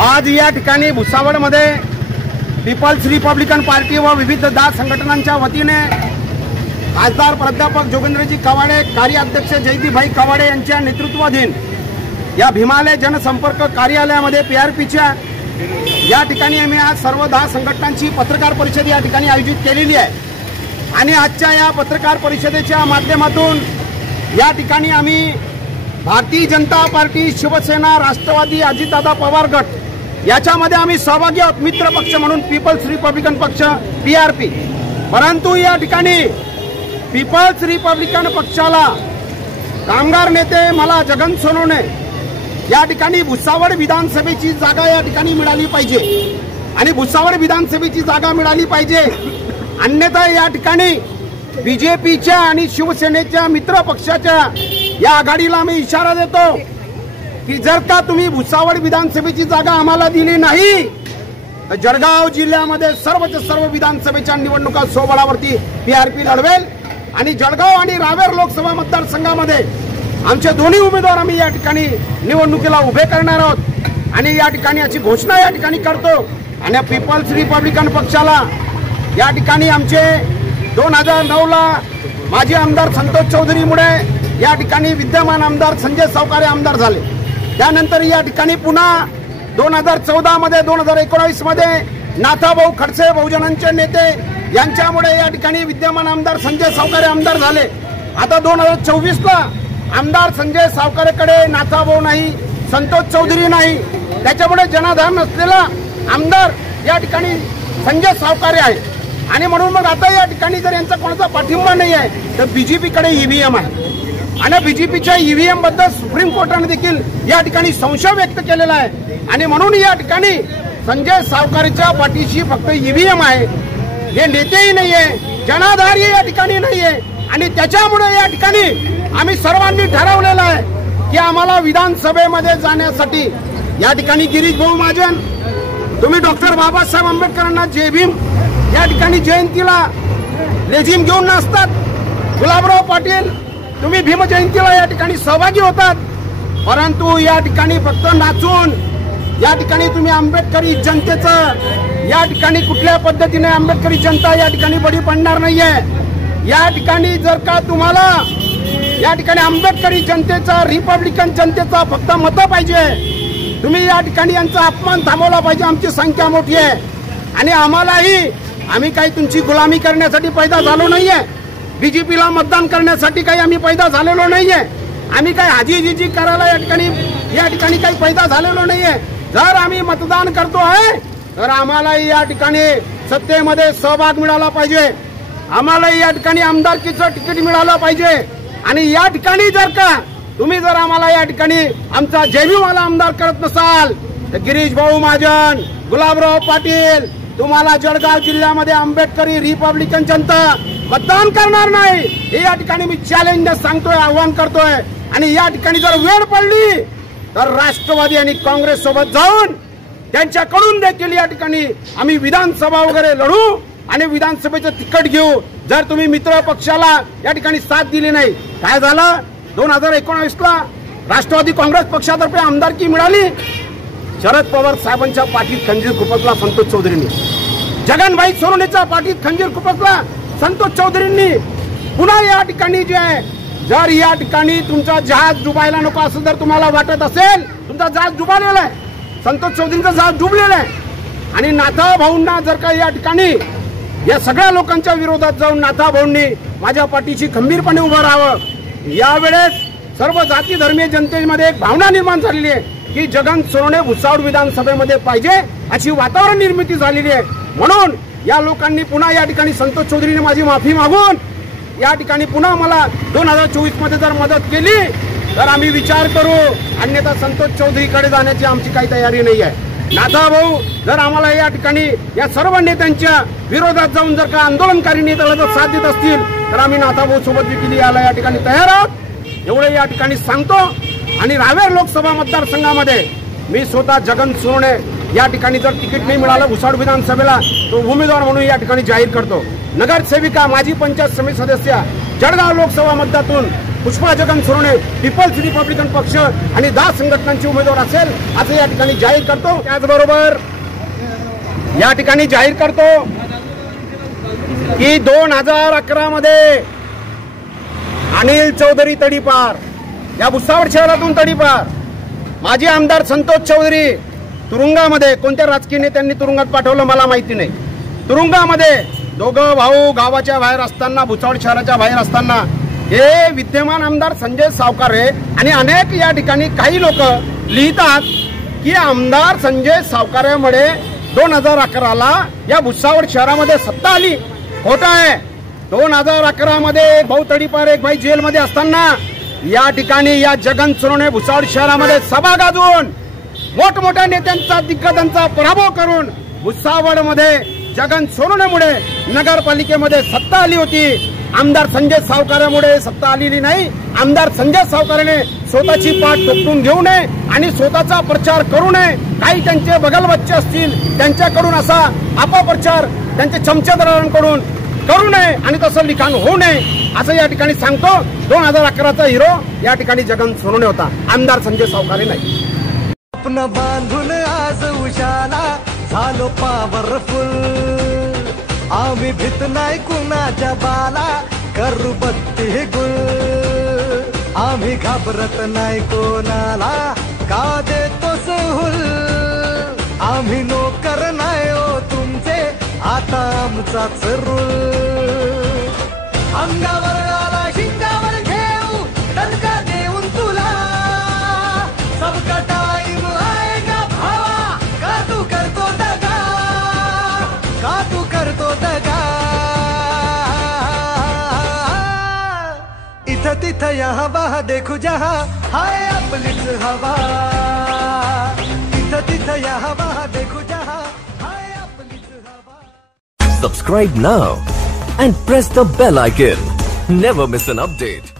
आज या ठिकाणी भुसावळमध्ये पीपल्स रिपब्लिकन पार्टी व विविध दास संघटनांच्या वतीने खासदार प्राध्यापक जोगेंद्रजी कवाडे, कार्याध्यक्ष जयदीपभाई कवाडे यांच्या नेतृत्वाधीन या भीमालय जनसंपर्क कार्यालयामध्ये पीआरपीच्या या ठिकाणी आम्ही आज सर्व 10 संघटनांची पत्रकार परिषद या ठिकाणी आयोजित केलेली आहे आणि आजच्या या पत्रकार परिषदेच्या माध्यमातून या ठिकाणी आम्ही भारतीय जनता पार्टी, शिवसेना, राष्ट्रवादी, अजितदादा पवार गट याच्यामध्ये आम्ही सहभागी आहोत मित्र पक्ष म्हणून पीपल्स रिपब्लिकन पक्ष पीआरपी। परंतु या ठिकाणी पीपल्स रिपब्लिकन पक्षाला कामगार नेते मला जगन सोनवणे या ठिकाणी भुसावळ विधानसभेची जागा या ठिकाणी मिळाली पाहिजे आणि भुसावळ विधानसभेची जागा मिळाली पाहिजे, अन्यथा या ठिकाणी बीजेपीच्या आणि शिवसेनेच्या मित्र पक्षाच्या या आघाडीला मी इशारा देतो की जर का तुम्ही भुसावळ विधानसभेची जागा आम्हाला दिली नाही तर जळगाव जिल्ह्यामध्ये सर्व विधानसभेच्या निवडणुका सोबळावरती पीआरपी लढवेल आणि जळगाव आणि रावेर लोकसभा मतदारसंघामध्ये आमचे दोन्ही उमेदवार आम्ही या ठिकाणी निवडणुकीला उभे करणार आहोत आणि या ठिकाणी याची घोषणा या ठिकाणी करतो। आणि पीपल्स रिपब्लिकन पक्षाला या ठिकाणी आमचे 2009ला माजी आमदार संतोष चौधरीमुळे या ठिकाणी विद्यमान आमदार संजय सावकारे आमदार झाले। त्यानंतर या ठिकाणी पुन्हा 2014 मध्ये 2019 मध्ये नाथाभाऊ खडसे बहुजनांचे नेते यांच्यामुळे या ठिकाणी विद्यमान आमदार संजय सावकारे आमदार झाले। आता 2024ला आमदार संजय सावकारेकडे नाथाभाऊ नाही, संतोष चौधरी नाही, त्याच्यामुळे जनाधार नसलेला आमदार या ठिकाणी संजय सावकारे आहे आणि म्हणून मग आता या ठिकाणी जर यांचा कोणाचा पाठिंबा नाही आहे तर बीजेपीकडे ईव्हीएम आहे आणि बीजेपीच्या ईव्हीएम बद्दल सुप्रीम कोर्टाने देखील या ठिकाणी संशय व्यक्त केलेला आहे आणि म्हणून या ठिकाणी संजय सावकारेच्या पाठीशी फक्त ईव्हीएम आहे, हे नेतेही नाहीये, जनाधारही या ठिकाणी नाहीये आणि त्याच्यामुळे या ठिकाणी आम्ही सर्वांनी ठरवलेलं आहे की आम्हाला विधानसभेमध्ये जाण्यासाठी या ठिकाणी गिरीश भाऊ महाजन, तुम्ही डॉक्टर बाबासाहेब आंबेडकरांना जय भीम या ठिकाणी जयंतीला लेझिम घेऊन नाचतात, गुलाबराव पाटील तुम्ही भीम जयंतीला या ठिकाणी सहभागी होतात, परंतु या ठिकाणी फक्त नाचून या ठिकाणी तुम्ही आंबेडकरी जनतेचं या ठिकाणी कुठल्या पद्धतीने आंबेडकरी जनता या ठिकाणी बळी पडणार नाहीये। या ठिकाणी जर का तुम्हाला या ठिकाणी आंबेडकरी जनतेचा, रिपब्लिकन जनतेचा फक्त मतं पाहिजे, तुम्ही या ठिकाणी यांचा अपमान थांबवला पाहिजे। आमची संख्या मोठी आहे आणि आम्ही काही तुमची गुलामी करण्यासाठी पैदा झालो नाहीये, बीजेपीला मतदान करण्यासाठी काही आम्ही पैदा झालेलो नाहीये, आम्ही काही हाजीजीजी करायला या ठिकाणी काही पैदा झालेलो नाहीये। जर आम्ही मतदान करतो आहे तर आम्हाला या ठिकाणी सत्तेमध्ये सहभाग मिळाला पाहिजे, आम्हाला या ठिकाणी आमदारकीचं तिकीट मिळालं पाहिजे आणि या ठिकाणी जर का तुम्ही जर आम्हाला या ठिकाणी आमचा जयभीमवाला आमदार करत नसाल तर गिरीश भाऊ महाजन, गुलाबराव पाटील तुम्हाला जळगाव जिल्ह्यामध्ये आंबेडकरी रिपब्लिकन जनता मतदान करणार नाही, हे या ठिकाणी मी चॅलेंज सांगतोय, आव्हान करतोय। आणि या ठिकाणी जर वेळ पडली तर राष्ट्रवादी आणि काँग्रेस सोबत जाऊन त्यांच्याकडून देखील या ठिकाणी आम्ही विधानसभा वगैरे लढू आणि विधानसभेचं तिकीट घेऊ जर तुम्ही मित्र पक्षाला या ठिकाणी साथ दिली नाही। काय झालं 2019ला राष्ट्रवादी काँग्रेस पक्षातर्फे आमदारकी मिळाली, शरद पवार साहेबांच्या पाठीत खंजीर खुपसला संतोष चौधरींनी, जगनभाई सोनवणेच्या पाठीत खंजीर खुपसला संतोष चौधरींनी। पुन्हा या ठिकाणी जे आहे जर या ठिकाणी तुमचा जहाज डुबायला नको असं जर तुम्हाला वाटत असेल, तुमचा जहाज डुबालेला आहे, संतोष चौधरींचा जहाज डुबलेला आहे आणि नाथाभाऊंना जर का या ठिकाणी या सगळ्या लोकांच्या विरोधात जाऊन नाथाभाऊंनी माझ्या पाठीशी खंबीरपणे उभं राहावं। यावेळेस सर्व जाती धर्मीय जनतेमध्ये एक भावना निर्माण झालेली आहे की जगन सोनवणे भुसावळ विधानसभेमध्ये पाहिजे अशी वातावरण निर्मिती झालेली आहे। म्हणून या लोकांनी पुन्हा या ठिकाणी संतोष चौधरीने माझी माफी मागून या ठिकाणी पुन्हा मला 2024 मध्ये जर मदत केली तर आम्ही विचार करू, अन्यथा संतोष चौधरीकडे जाण्याची आमची काही तयारी नाही आहे। नाथाभाऊ जर आम्हाला या ठिकाणी या सर्व नेत्यांच्या विरोधात जाऊन जर का आंदोलनकारी नेत्याला जर साथ देत असतील तर आम्ही नाथाभाऊ सोबत देखील यायला या ठिकाणी तयार आहोत, एवढे या ठिकाणी सांगतो। आणि रावेर लोकसभा मतदारसंघामध्ये मी स्वतः जगन सोनवणे या ठिकाणी जर तिकीट नाही मिळालं भुसावळ विधानसभेला तो उमेदवार म्हणून या ठिकाणी जाहीर करतो। नगरसेविका, माजी पंचायत समिती सदस्य, जळगाव लोकसभा मतदारातून पुष्पा जगन सोनवणे पीपल्स रिपब्लिकन पक्ष आणि 10 संघटनांचे उमेदवार असेल असं या ठिकाणी जाहीर करतो। त्याचबरोबर या ठिकाणी जाहीर करतो की 2011 मध्ये अनिल चौधरी तडीपार, या भुसावळ शहरातून तडीपार, माजी आमदार संतोष चौधरी तुरुंगामध्ये, कोणत्या राजकीय नेत्यांनी तुरुंगात पाठवलं मला माहिती नाही, तुरुंगामध्ये दोघं भाऊ गावाच्या बाहेर असताना, भुसावळ शहराच्या बाहेर असताना हे विद्यमान आमदार संजय सावकारे आणि अनेक या ठिकाणी काही लोक लिहितात की आमदार संजय सावकारेमुळे 2011ला या भुसावळ शहरामध्ये सत्ता आली। खोटं आहे। 2011 मध्ये एक भाऊ तडीपार, एक भाई जेलमध्ये असताना या ठिकाणी या जगन सोनवणे भुसावळ शहरामध्ये सभा गाजवून मोठमोठ्या नेत्यांचा दिग्गजांचा पराभव करून भुसावळमध्ये जगन सोनवणेमुळे नगरपालिकेमध्ये सत्ता आली होती। आमदार संजय सावकारेमुळे सत्ता आलेली नाही। आमदार संजय सावकारेने स्वतःची पाठ टोकून घेऊ नये आणि स्वतःचा प्रचार करू नये। काही त्यांचे बगल बच्चे असतील त्यांच्याकडून असा अपप्रचार त्यांचे चमचेदारांकडून करू नये आणि तसं लिखाण होऊ नये असं या ठिकाणी सांगतो। 2011चा हिरो या ठिकाणी जगन सोनवणे होता, आमदार संजय सावकारे नाही। आपण बांधून आज उशाला झालो पॉवरफुल, आम्ही भीत नाही कुणाच्या बाला, करू बत्ती गुल, आम्ही घाबरत नाही कोणाला, का देतो सहूल, आम्ही नोकर नाही हो तुमचे, आता आमचाच रूल, अंगावर आला शिंगावर घेऊ दणका देऊन तुला, सबका टाइम आएगा भावा, का तू करतो दगा, का तू करतो दगा, इथं तिथं यहाँ वहाँ देखू जहाँ हाय आपलीच हवा, इथं तिथं यहाँ वहाँ देखू जहाँ हाय आपलीच हवा। Subscribe now and press the bell icon. Never miss an update.